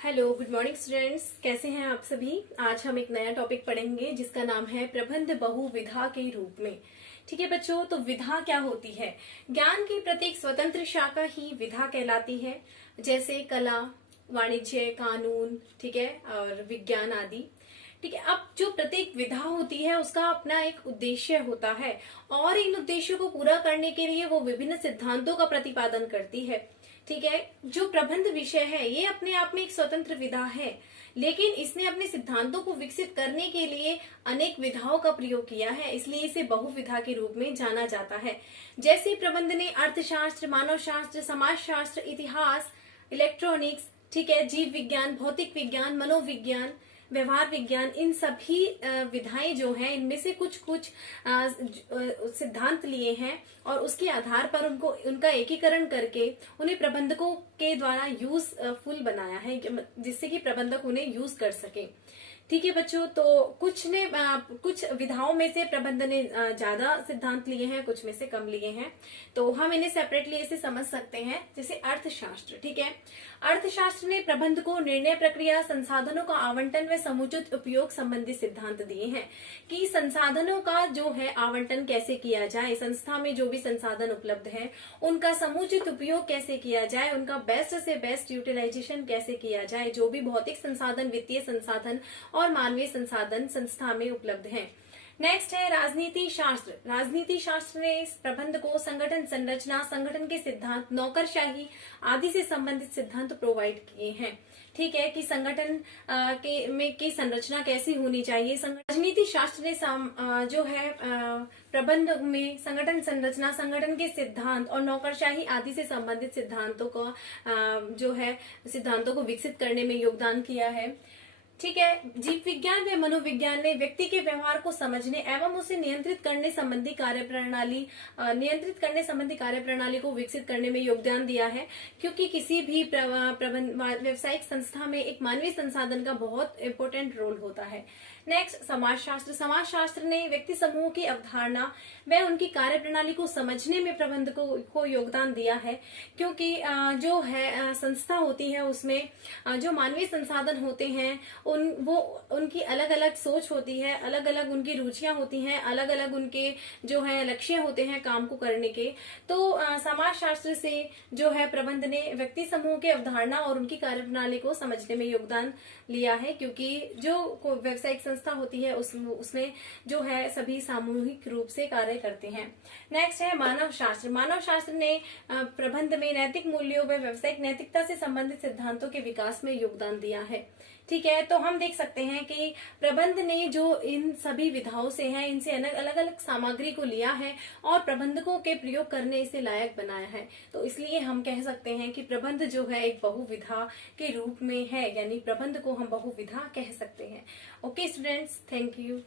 Hello, good morning students. कैसे हैं आप सभी। आज हम एक नया टॉपिक पढ़ेंगे जिसका नाम है प्रबंध बहुविधा के रूप में। ठीक है बच्चों, तो विधा क्या होती है। ज्ञान की प्रत्येक स्वतंत्र शाखा ही विधा कहलाती है, जैसे कला, वाणिज्य, कानून, ठीक है, और विज्ञान आदि। ठीक है, अब जो प्रत्येक विधा होती है उसका अपना एक उद्देश्य होता है और इन उद्देश्यों को पूरा करने के लिए वो विभिन्न सिद्धांतों का प्रतिपादन करती है। ठीक है, जो प्रबंध विषय है ये अपने आप में एक स्वतंत्र विधा है, लेकिन इसने अपने सिद्धांतों को विकसित करने के लिए अनेक विधाओं का प्रयोग किया है, इसलिए इसे बहुविधा के रूप में जाना जाता है। जैसे प्रबंध ने अर्थशास्त्र, मानव शास्त्र, समाजशास्त्र, इतिहास, इलेक्ट्रॉनिक्स, ठीक है, जीव विज्ञान, भौतिक विज्ञान, मनोविज्ञान, व्यवहार विज्ञान, इन सभी विधाएं जो हैं इनमें से कुछ कुछ सिद्धांत लिए हैं और उसके आधार पर उनको उनका एकीकरण करके उन्हें प्रबंधकों के द्वारा यूजफुल बनाया है, जिससे कि प्रबंधक उन्हें यूज कर सके। ठीक है बच्चों, तो कुछ विधाओं में से प्रबंध ने ज्यादा सिद्धांत लिए हैं, कुछ में से कम लिए हैं, तो हम इन्हें सेपरेटली ऐसे समझ सकते हैं। जैसे अर्थशास्त्र, ठीक है, अर्थशास्त्र ने प्रबंध को निर्णय प्रक्रिया, संसाधनों का आवंटन व समुचित उपयोग संबंधी सिद्धांत दिए हैं कि संसाधनों का जो है आवंटन कैसे किया जाए, संस्था में जो भी संसाधन उपलब्ध है उनका समुचित उपयोग कैसे किया जाए, उनका बेस्ट से बेस्ट यूटिलाइजेशन कैसे किया जाए, जो भी भौतिक संसाधन, वित्तीय संसाधन और मानवीय संसाधन संस्था में उपलब्ध हैं। नेक्स्ट है राजनीति शास्त्र। राजनीति शास्त्र ने इस प्रबंध को संगठन संरचना, संगठन के सिद्धांत, नौकरशाही आदि से संबंधित सिद्धांत प्रोवाइड किए हैं। ठीक है, कि संगठन की संरचना कैसी होनी चाहिए। राजनीति शास्त्र ने जो है प्रबंध में संगठन संरचना, संगठन के सिद्धांत और नौकरशाही आदि से संबंधित सिद्धांतों को जो है सिद्धांतों को विकसित करने में योगदान किया है। ठीक है, जीव विज्ञान व मनोविज्ञान ने व्यक्ति के व्यवहार को समझने एवं उसे नियंत्रित करने संबंधी कार्यप्रणाली को विकसित करने में योगदान दिया है, क्योंकि किसी भी व्यवसायिक संस्था में एक मानवीय संसाधन का बहुत इंपॉर्टेंट रोल होता है। नेक्स्ट, समाजशास्त्र। समाजशास्त्र ने व्यक्ति समूह की अवधारणा व उनकी कार्यप्रणाली को समझने में प्रबंध को योगदान दिया है, क्योंकि जो है संस्था होती है उसमें जो मानवीय संसाधन होते हैं उनकी अलग अलग सोच होती है, अलग अलग उनकी रुचियां होती हैं, अलग अलग उनके जो है लक्ष्य होते हैं काम को करने के। तो समाजशास्त्र से जो है प्रबंध ने व्यक्ति समूह की अवधारणा और उनकी कार्यप्रणाली को समझने में योगदान लिया है, क्योंकि जो व्यावसायिक संस्था होती है उसमें जो है सभी सामूहिक रूप से कार्य करते हैं। नेक्स्ट है मानव शास्त्र। मानव शास्त्र ने प्रबंध में नैतिक मूल्यों व व्यावसायिक नैतिकता से संबंधित सिद्धांतों के विकास में योगदान दिया है। ठीक है, तो हम देख सकते हैं कि प्रबंध ने जो इन सभी विधाओं से है इनसे अलग अलग सामग्री को लिया है और प्रबंधकों के प्रयोग करने इसे लायक बनाया है। तो इसलिए हम कह सकते हैं कि प्रबंध जो है एक बहुविधा के रूप में है, यानी प्रबंध को हम बहुविधा कह सकते हैं। Okay students, thank you.